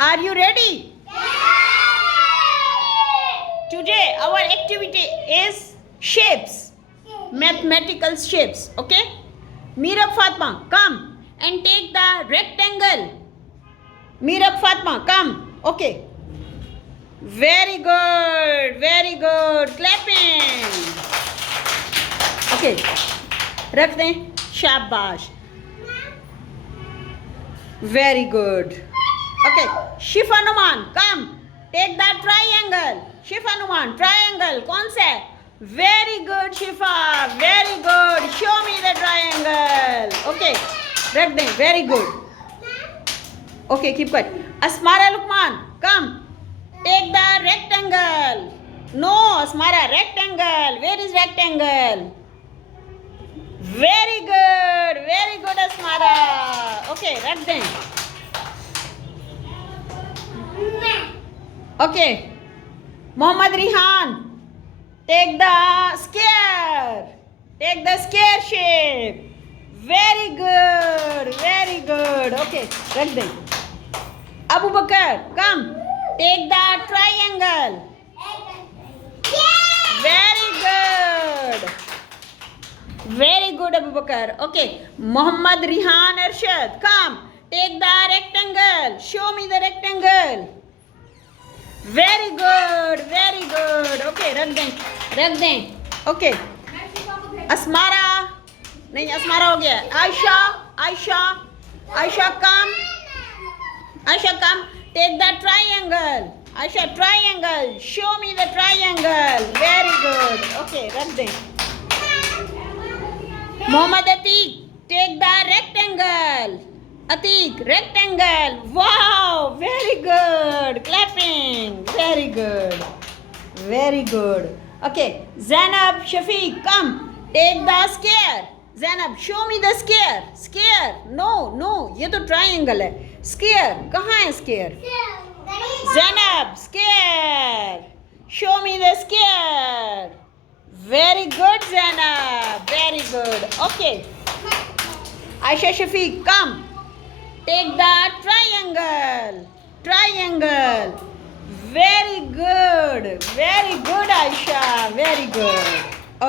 Are you ready? Today our activity is shapes, mathematical shapes. Okay, Mirab Fatma, come and take the rectangle. Mirab Fatma, come. Okay, very good, clapping. Okay, रख दें, शाबाश, very good. Okay, Shifa Numan, come, take that triangle. Shifa Numan, triangle, कौन सा है? Very good Shifa, very good. Show me the triangle. Okay, रख दें, very good. Okay, keep quiet. Asmara Lukman, come, take the rectangle. No, Asmara, rectangle. Where is rectangle? Very good Asmara. Okay, रख दें. Okay, Mohammad Rihan, take the square. Take the square shape. Very good. Okay, रख दें. Abu Bakar, come, take the triangle. Very good Abu Bakar. Okay, Mohammad Rihan Arshad, come, take the rectangle. Show me the rectangle. Very good. Okay, रख दें. Okay, Asmara, नहीं Asmara हो गया. Aisha, come. Take the triangle. Aisha, triangle. Show me the triangle. Very good. Okay, रख दें. Mohammad Atiq, take the rectangle. Atiq, rectangle. Wow, very good. Clapping. Very good. Okay, Zainab Shafiq, come, take the square. Zainab, show me the square. No, ये तो triangle है. Square, कहाँ है square? Zainab, square. Show me the square. Very good Zainab, very good. Okay, Aisha Shafiq, come, take the triangle. Very good Aisha, very good.